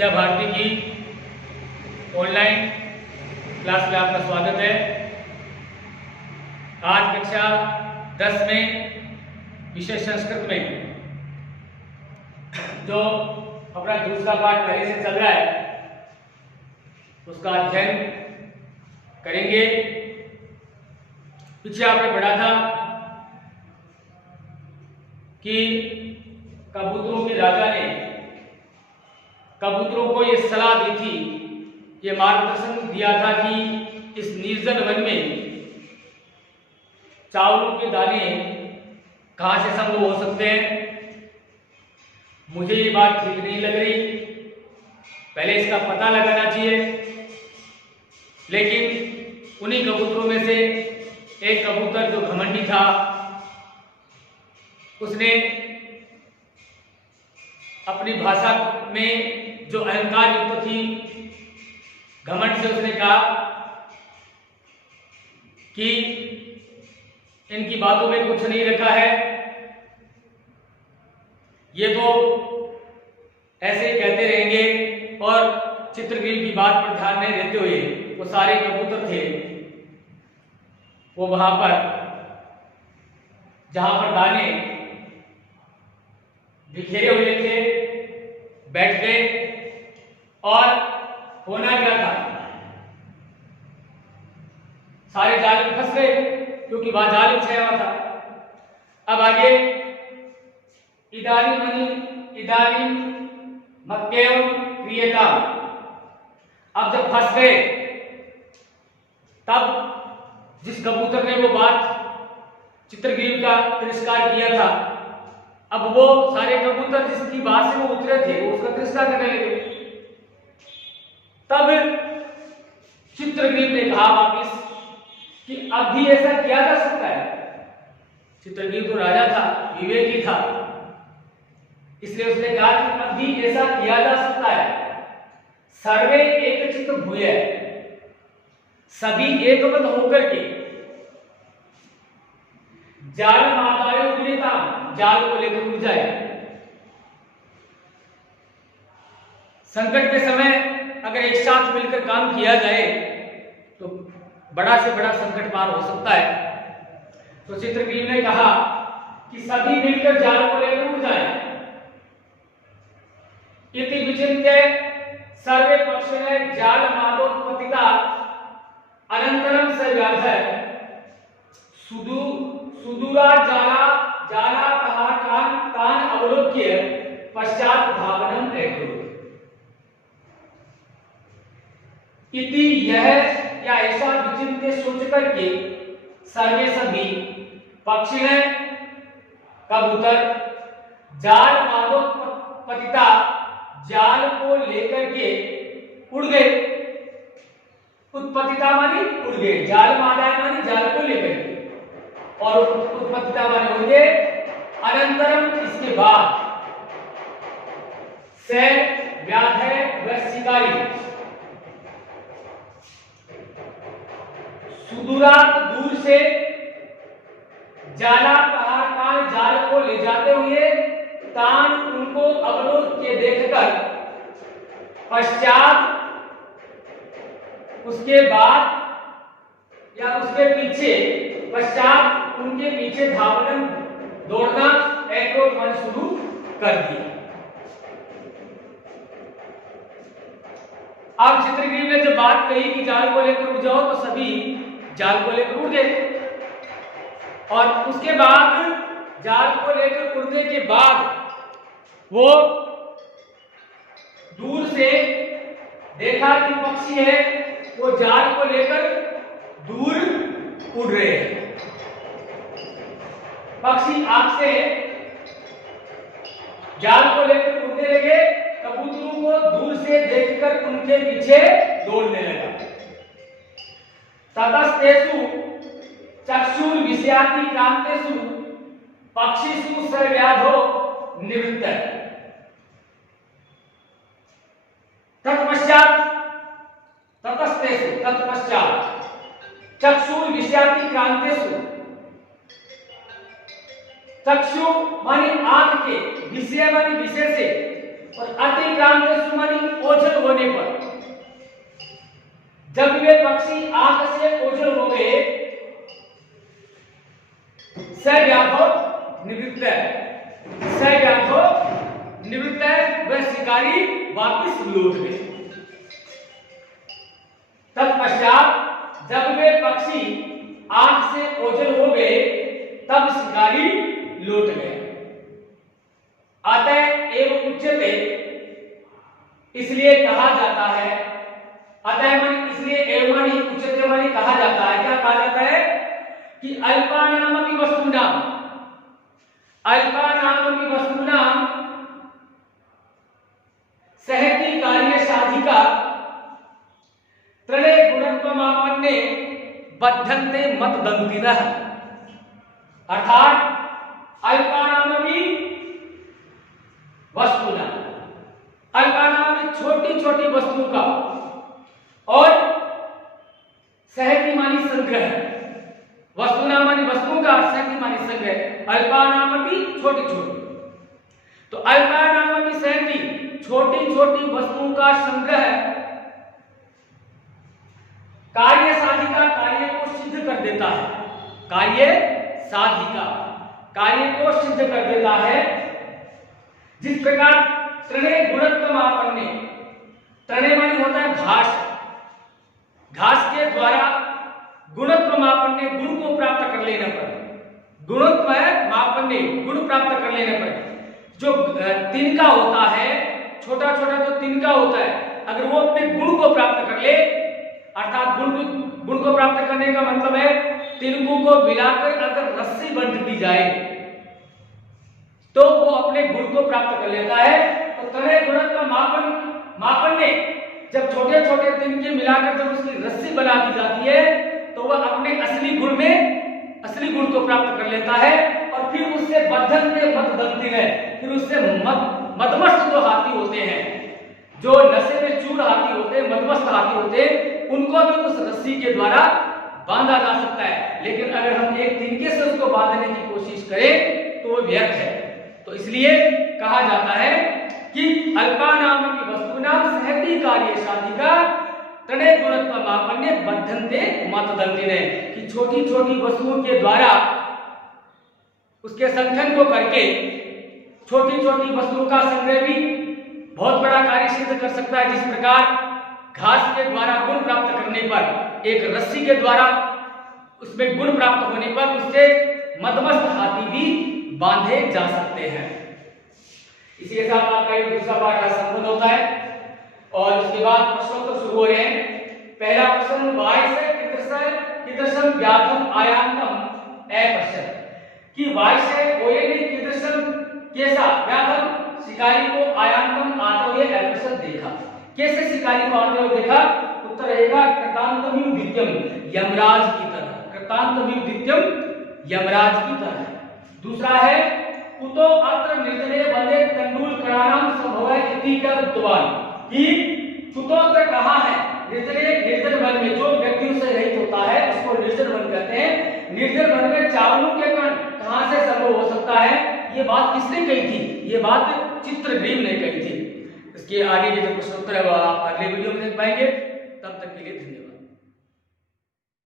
विद्या भारती की online class में आपका स्वागत है। आज कक्षा 10 में विषय संस्कृत में जो अपना दूसरा पाठ पहले से चल रहा है उसका अध्ययन करेंगे। पीछे आपने पढ़ा था कि कबूतरों के राजा ने कबूतरों को ये सलाह दी थी, ये मार्गदर्शन दिया था कि इस निर्जन वन में चावलों के दाने कहाँ से संभव हो सकते हैं। मुझे ये बात ठीक नहीं लग रही, पहले इसका पता लगाना चाहिए। लेकिन उन्हीं कबूतरों में से एक कबूतर जो घमंडी था, उसने अपनी भाषा में जो अहंकार युक्त थी, घमंड से उसने कहा कि इनकी बातों में कुछ नहीं रखा है, ये तो ऐसे ही कहते रहेंगे। और चित्रगुप्त की बात पर ध्यान नहीं देते हुए वो सारे कबूतर थे वो वहां पर जहां पर दाने बिखेरे हुए थे बैठ गए और होना क्या था, सारे जाल में फंस गए क्योंकि वहां जाल बिछाया हुआ था। अब आगे इदानी मक्केव क्रियता, अब जब फंस गए तब जिस कबूतर ने वो बात चित्रगुप्त का तिरस्कार किया था, अब वो सारे कबूतर जिसकी बात से वो उतरे थे वो उसका तिरस्कार करने लगे। तब चित्रगुप्त ने कहा वापिस कि अब भी ऐसा किया जा सकता है। चित्रगुप्त तो राजा था, विवेकी था, इसलिए उसने कहा कि अब भी ऐसा किया जा सकता है। सर्वे एकचित्त भूय, सभी एकमत होकर के जाल मातायो उड़ेता, जाल को लेकर उड़ जाए। संकट के समय अगर एक साथ मिलकर काम किया जाए तो बड़ा से बड़ा संकट पार हो सकता है। तो चित्रगुप्त ने कहा कि सभी मिलकर जाल को लेकर उड़ जाए। इति विचिन्त्य सर्वे पक्षिणे जाल मादोत्पतिता अनंतरम स व्याधय सुदूरा जाला तान अवलोक्य पश्चात धावनम अकुरुत। इति यह या ऐसा विचिन्त्य सोच करके सर्वे सभी पक्षिणे कबूतर जाल मादोत्पतिता, जाल को लेकर के उड़ गए। उत्पतिता मानी उड़ गए, जाल मादाय मानी जाल को लेकर के, और उत्पतिता मानी उड़ गए। अनंतरम इसके बाद से व्याधय व शिकारी सुदूरात दूर से जाला पहाड़ का जाल को ले जाते हुए तान उनको अवरोध के देखकर पश्चात उसके बाद या उसके पीछे पश्चात उनके पीछे धावनम दौड़ना एक्रोध मन शुरू कर दिया। अब चित्रगुप्त ने जब बात कही कि जाल को लेकर उड़ जाओ तो सभी जाल को लेकर उड़ गए। और उसके बाद जाल को लेकर उड़ने के बाद वो दूर से देखा कि पक्षी है वो जाल को लेकर दूर उड़ रहे हैं। पक्षी आग से जाल को लेकर उड़ने लगे, कबूतरों को दूर से देखकर उनके पीछे दौड़ने लगा। ततस्तेषु चक्षुर विषयाति क्रांतेषु पक्षिषु सर्व्याधो निवृत्त। तत्पश्चात चक्षुर विषयाति क्रांतेषु, चक्षु मानी आंख के, विषय मानी विषय से, और अतिक्रांत सुमनि ओझल होने पर, जब वे पक्षी आंख से ओझल हो गए, स व्याघ्रो निवृत्त, स व्याघ्रो निवृत्त, वह शिकारी वापिस लौट गए। तत्पश्चात जब वे पक्षी आंख से ओझल हो गए, तब शिकारी लौट गए। अतः एवं उच्यते, इसलिए कहा जाता है, अतः मन इसलिए एवं ही उच्यते मन कहा जाता है। क्या कहा जाता है कि अल्पानामपि वस्तूनाम, अल्पानामपि वस्तूनाम सहति कार्य साधिका त्रय गुणत्वमापन्ने बद्धन्ते मतदन्तिनः। अर्थात अल्पानामपि वस्तूनाम, अल्पानाम छोटी छोटी वस्तुओं का, और सहति मानी संग्रह, वस्तुनाम मानी वस्तुओं का, सहति मानी संग्रह, अल्पानाम भी छोटी छोटी। तो अल्पानाम भी सहति, छोटी छोटी वस्तुओं का संग्रह कार्य साधिका, कार्य को सिद्ध कर देता है, कार्य साधिका, कार्य को सिद्ध कर देता है। जिस प्रकार त्रणे गुणत्व मापन्ने, त्रणे मानी होता है घास, घास के द्वारा गुणत्व मापन्ने, गुण को प्राप्त कर लेने पर, गुणत्व मापन्ने, गुण प्राप्त कर लेने पर, जो तिनका होता है, छोटा छोटा जो तिनका होता है, अगर वो अपने गुण को प्राप्त कर ले, अर्थात गुण को प्राप्त करने का मतलब है तिनकों को मिलाकर अगर रस्सी बंध दी जाए तो वो अपने गुण को प्राप्त कर लेता है। तो त्रय गुणत्व मापन में जब छोटे छोटे तिनके मिलाकर जब उसकी रस्सी बना दी जाती है तो वह अपने असली गुण में, असली गुण को प्राप्त कर लेता है। और फिर उससे बद्धन में मतदंती है, फिर उससे मदमस्त जो हाथी होते हैं, जो नशे में चूर हाथी होते हैं, मदमस्त हाथी होते हैं, उनको भी उस रस्सी के द्वारा बांधा जा सकता है। लेकिन अगर हम एक तिनके से उसको बांधने की कोशिश करें तो वो व्यर्थ है। तो इसलिए कहा जाता है कि अल्पानाम की वस्तुनाम सहति कार्य साधिका त्रय गुणत्व मापन्ने बद्धन्ते मतदन्तिने, कि छोटी छोटी वस्तुओं के द्वारा उसके संगठन को करके छोटी छोटी वस्तुओं का संग्रह भी बहुत बड़ा कार्य सिद्ध कर सकता है। जिस प्रकार घास के द्वारा गुण प्राप्त करने पर, एक रस्सी के द्वारा उसमें गुण प्राप्त होने पर उससे मदमस्त हाथी भी बांधे जा सकते हैं। इसी के साथ आपका ये दूसरा पाठ संपन्न होता है और उसके बाद प्रश्नोत्तर शुरू हो रहे हैं। पहला प्रश्न वाय से कीदृशं व्याघ्रम आयान्तम प्रश्न, कि वाय से कोये ने कीदृशं कैसा व्याघ्रम शिकारी को आयान्तम आते हुए प्रश्न देखा, कैसे शिकारी को आते हुए देखा। उत्तर रहेगा कृतांतमिव द्वितीयम, यमराज की तरह, कृतांतमिव द्वितीयम यमराज की तरह। दूसरा है कुतो अत्र निर्जने वने तंडुलकराणाम संभवः इति का उत्तवान, कि कुतोत्र कहां है, निर्जने निर्जन वन में, जो व्यक्तियों से रहित होता है उसको निर्जन वन कहते हैं। निर्जन वन में चावलों के कण कहां से संभव हो सकता है, ये बात किसने कही थी, ये बात चित्रग्रीव ने कही थी। इसके आगे के जो प्रश्नोत्तर है वो आप अगले वीडियो में देख पाएंगे। तब तक के लिए धन्यवाद।